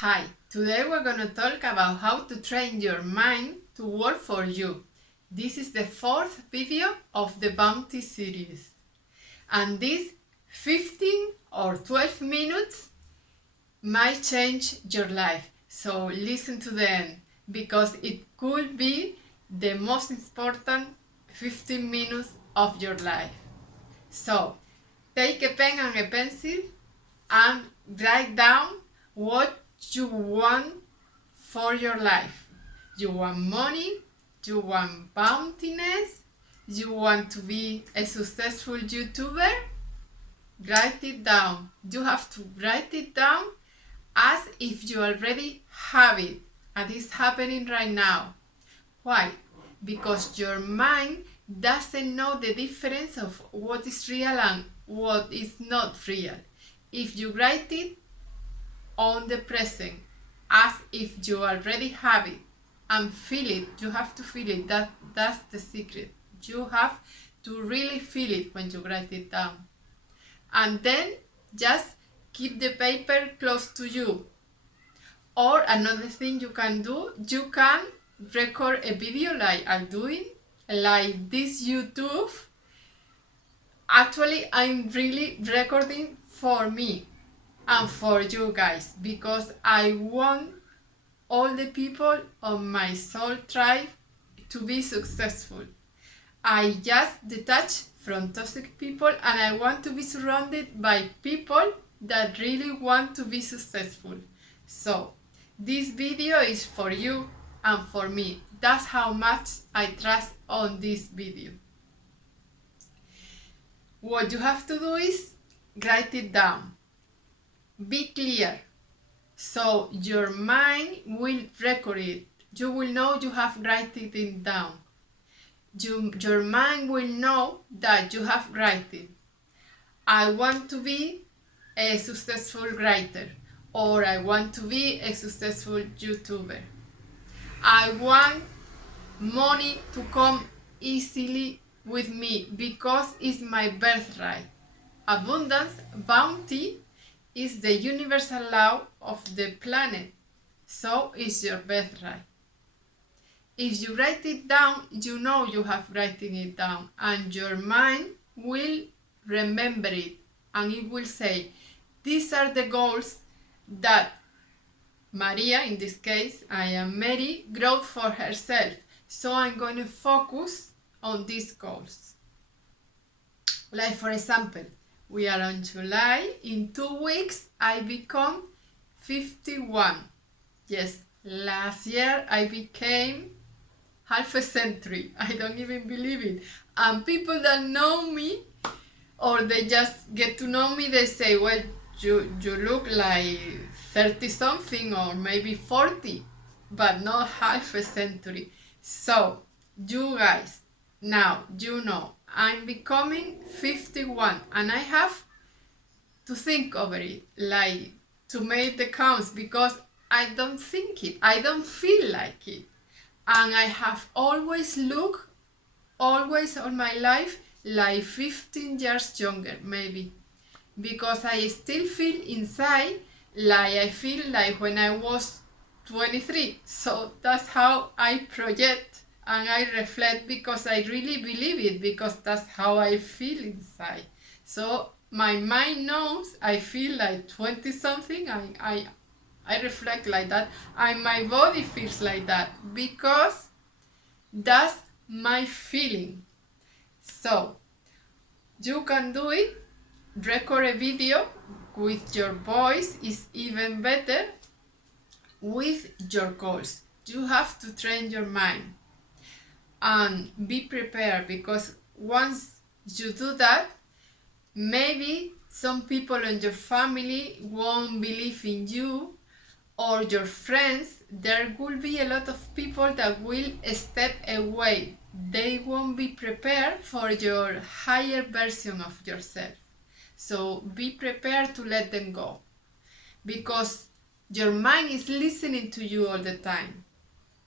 Hi, today we're going to talk about how to train your mind to work for you. This is the fourth video of the Bounty series. And these 15 or 12 minutes might change your life. So listen to the end because it could be the most important 15 minutes of your life. So take a pen and a pencil and write down what you want for your life. You want money, you want bountiness, you want to be a successful YouTuber. Write it down. You have to write it down as if you already have it, and it's happening right now. Why? Because your mind doesn't know the difference of what is real and what is not real. If you write it on the present as if you already have it and feel it, you have to feel it. That's the secret. You have to really feel it when you write it down. And then just keep the paper close to you. Or another thing you can do, you can record a video like I'm doing, like this YouTube. Actually, I'm really recording for me and for you guys because I want all the people on my soul tribe to be successful. I just detach from toxic people and I want to be surrounded by people that really want to be successful. So this video is for you and for me. That's how much I trust on this video. What you have to do is write it down. Be clear. So your mind will record it. You will know you have written it down. Your mind will know that you have written. I want to be a successful writer, or I want to be a successful YouTuber. I want money to come easily with me because it's my birthright. Abundance, bounty is the universal law of the planet, so is your birthright. If you write it down, you know you have written it down, and your mind will remember it, and it will say, these are the goals that Maria, in this case, I am Mary, wrote for herself. So I'm going to focus on these goals. Like for example, we are on July. In 2 weeks, I become 51. Yes, last year I became half a century. I don't even believe it. And people that know me or they just get to know me, they say, well, you look like 30 something or maybe 40, but not half a century. So you guys, now you know I'm becoming 51 and I have to think over it, like to make the counts, because I don't think it, I don't feel like it. And I have always looked, always all my life, like 15 years younger, maybe. Because I still feel inside like I feel like when I was 23. So that's how I project and I reflect because I really believe it, because that's how I feel inside. So my mind knows I feel like 20 something. I reflect like that, and my body feels like that because that's my feeling. So you can do it. Record a video with your voice is even better with your goals. You have to train your mind and be prepared, because once you do that, maybe some people in your family won't believe in you, or your friends. There will be a lot of people that will step away. They won't be prepared for your higher version of yourself. So be prepared to let them go, because your mind is listening to you all the time.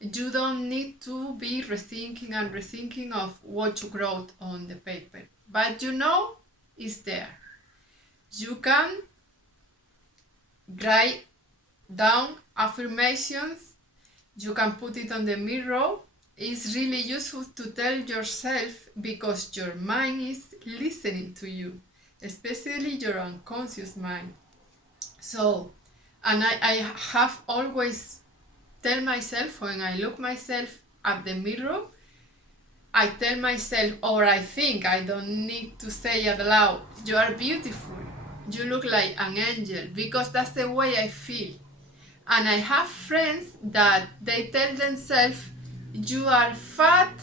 You don't need to be rethinking and rethinking of what you wrote on the paper, but you know it's there. You can write down affirmations. You can put it on the mirror. It's really useful to tell yourself because your mind is listening to you, especially your unconscious mind. So, and I have always tell myself when I look myself at the mirror, I tell myself, or I think, I don't need to say it loud, you are beautiful. You look like an angel, because that's the way I feel. And I have friends that they tell themselves, you are fat,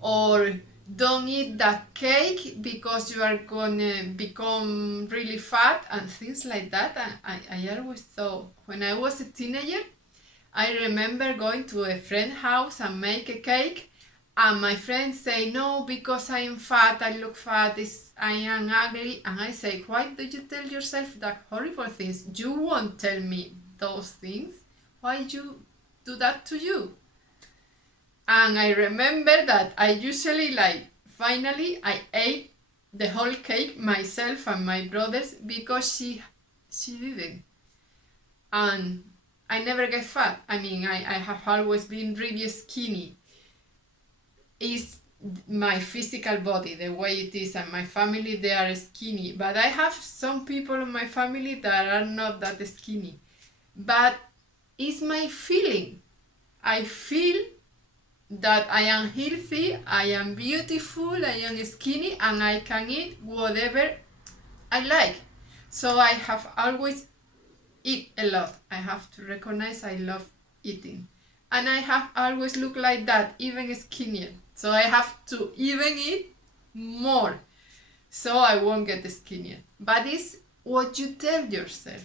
or don't eat that cake because you are gonna become really fat, and things like that. And I always thought, when I was a teenager, I remember going to a friend's house and make a cake, and my friends say, no, because I am fat, I look fat, I am ugly. And I say, why do you tell yourself that horrible things? You won't tell me those things. Why you do that to you? And I remember that I usually, finally I ate the whole cake myself and my brothers, because she didn't. And I never get fat. I mean, I have always been really skinny. It's my physical body, the way it is, and my family, they are skinny. But I have some people in my family that are not that skinny. But it's my feeling. I feel that I am healthy, I am beautiful, I am skinny, and I can eat whatever I like. So I have always eat a lot. I have to recognize I love eating. And I have always looked like that, even skinnier. So I have to even eat more, so I won't get skinnier. But it's what you tell yourself.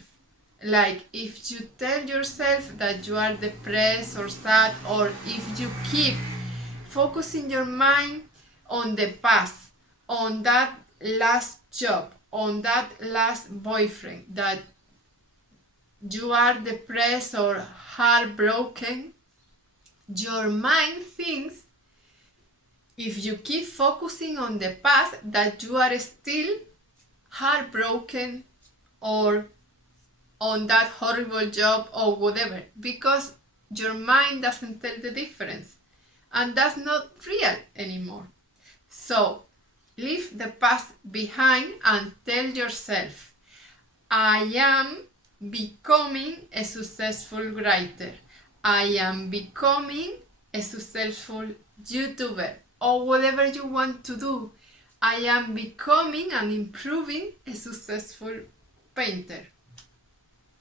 Like, if you tell yourself that you are depressed or sad, or if you keep focusing your mind on the past, on that last job, on that last boyfriend, that you are depressed or heartbroken, your mind thinks, if you keep focusing on the past, that you are still heartbroken or on that horrible job or whatever, because your mind doesn't tell the difference, and that's not real anymore. So leave the past behind and tell yourself, I am becoming a successful writer, I am becoming a successful YouTuber, or whatever you want to do. I am becoming and improving a successful painter.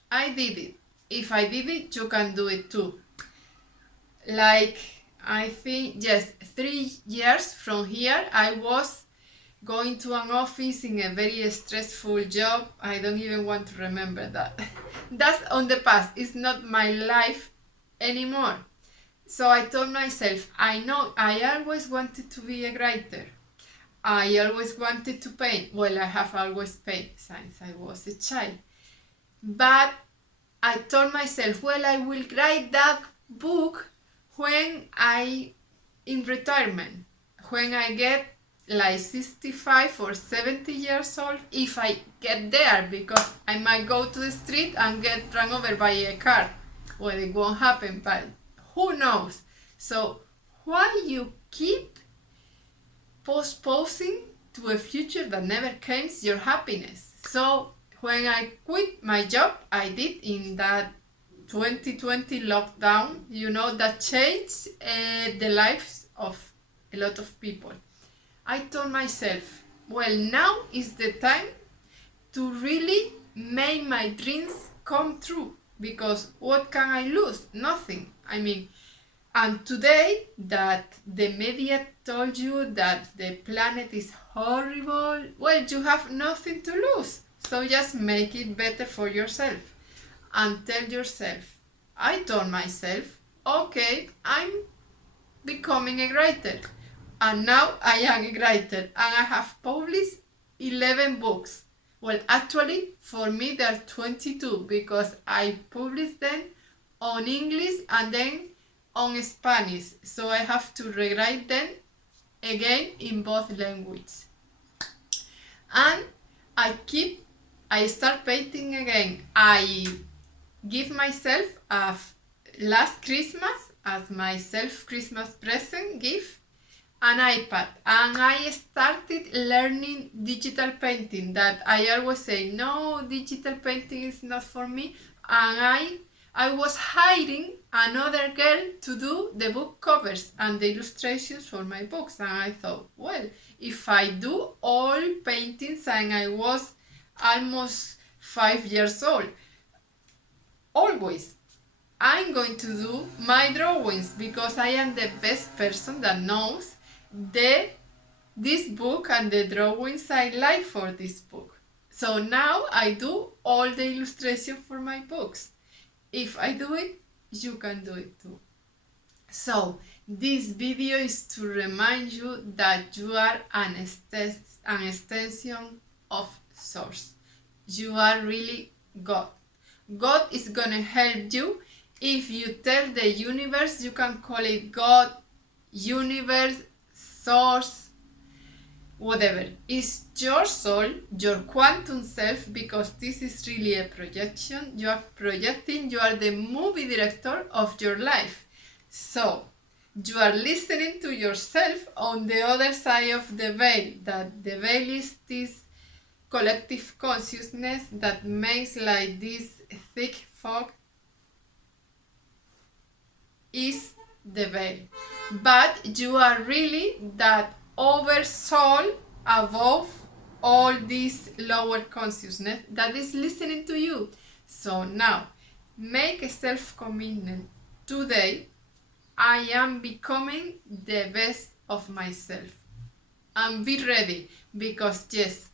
I did it. If I did it, you can do it too. Like, I think, yes, 3 years from here, I was going to an office in a very stressful job. I don't even want to remember that. That's on the past. It's not my life anymore. So I told myself, I know I always wanted to be a writer. I always wanted to paint. Well, I have always painted since I was a child. But I told myself, well, I will write that book when in retirement, when I get like 65 or 70 years old, if I get there, because I might go to the street and get run over by a car. Well, it won't happen, but who knows? So why you keep postponing to a future that never comes your happiness? So when I quit my job, I did in that 2020 lockdown, that changed the lives of a lot of people. I told myself, well, now is the time to really make my dreams come true, because what can I lose? Nothing. I mean, and today that the media told you that the planet is horrible, well, you have nothing to lose. So just make it better for yourself and tell yourself. I told myself, okay, I'm becoming a writer. And now I am a writer, and I have published 11 books. Well, actually, for me, there are 22, because I published them on English and then on Spanish. So I have to rewrite them again in both languages. And I start painting again. I give myself last Christmas as my Christmas present gift an iPad, and I started learning digital painting. That I always say, no, digital painting is not for me, and I was hiring another girl to do the book covers and the illustrations for my books, and I thought, well, if I do all paintings, and I was almost 5 years old, always I'm going to do my drawings, because I am the best person that knows this book and the drawings I like for this book. So now I do all the illustration for my books. If I do it, you can do it too. So this video is to remind you that you are an extension of Source. You are really God. God is gonna help you. If you tell the universe, you can call it God, universe, Source, whatever. It's your soul, your quantum self, because this is really a projection. You are projecting, you are the movie director of your life. So you are listening to yourself on the other side of the veil. That the veil is this collective consciousness that makes like this thick fog is the veil. But you are really that oversoul above all this lower consciousness that is listening to you. So now make a self-commitment today. I am becoming the best of myself. And be ready, because yes,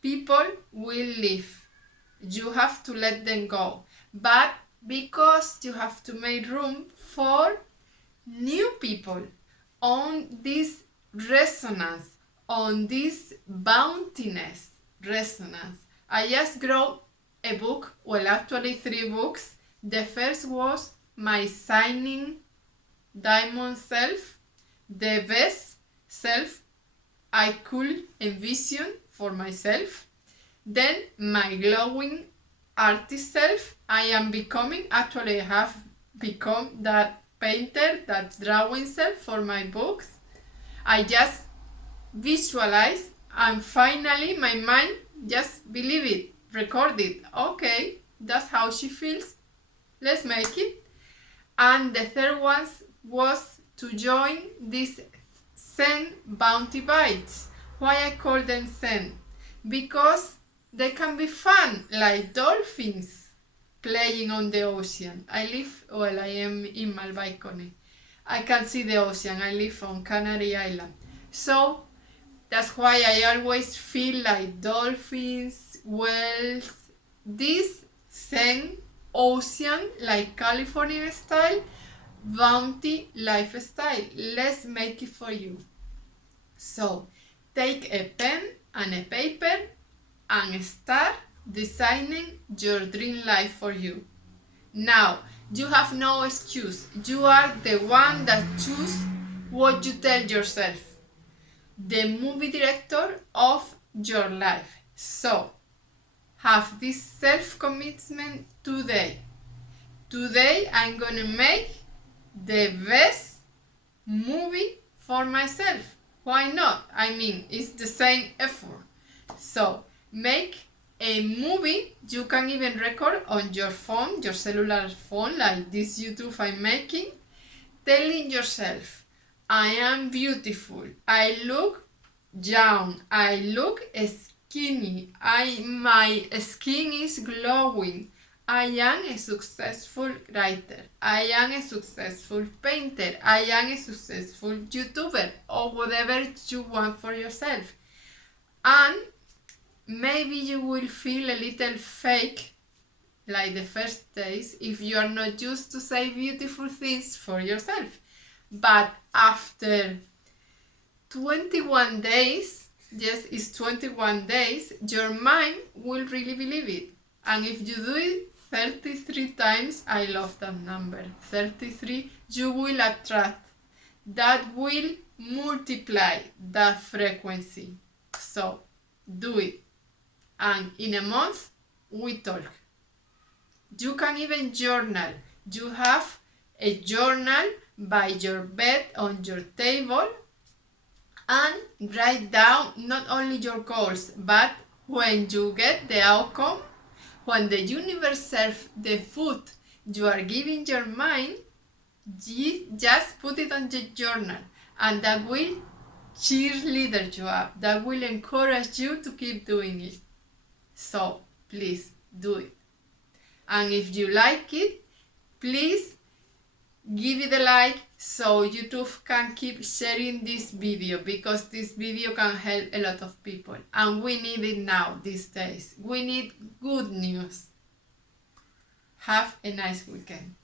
people will leave. You have to let them go. But because you have to make room for new people on this resonance, on this bountiness resonance. I just wrote a book, well, actually 3 books. The first was my signing diamond self, the best self I could envision for myself. Then my glowing artist self, I am becoming. Actually, I have become that painter, that drawing self for my books. I just visualize, and finally my mind just believe it, record it. Okay, that's how she feels. Let's make it. And the third one was to join this Zen Bounty Bites. Why I call them Zen? Because they can be fun, like dolphins playing on the ocean. I am in my balcony. I can see the ocean. I live on Canary Island. So that's why I always feel like dolphins, whales, this Zen ocean, like Californian style, bounty lifestyle. Let's make it for you. So take a pen and a paper and start designing your dream life for you. Now, you have no excuse. You are the one that chooses what you tell yourself. The movie director of your life. So, have this self-commitment today. Today, I'm gonna make the best movie for myself. Why not? I mean, it's the same effort. So, make a movie. You can even record on your phone, your cellular phone, like this YouTube I'm making, telling yourself, I am beautiful, I look young, I look skinny, my skin is glowing, I am a successful writer, I am a successful painter, I am a successful YouTuber, or whatever you want for yourself. And maybe you will feel a little fake like the first days if you are not used to say beautiful things for yourself. But after 21 days, yes, it's 21 days, your mind will really believe it. And if you do it 33 times, I love that number, 33, you will attract. That will multiply that frequency. So do it. And in a month, we talk. You can even journal. You have a journal by your bed on your table and write down not only your goals, but when you get the outcome, when the universe serves the food you are giving your mind, just put it on the journal, and that will cheerleader you up, that will encourage you to keep doing it. So please do it. And if you like it, please give it a like so YouTube can keep sharing this video, because this video can help a lot of people and we need it now these days. We need good news. Have a nice weekend.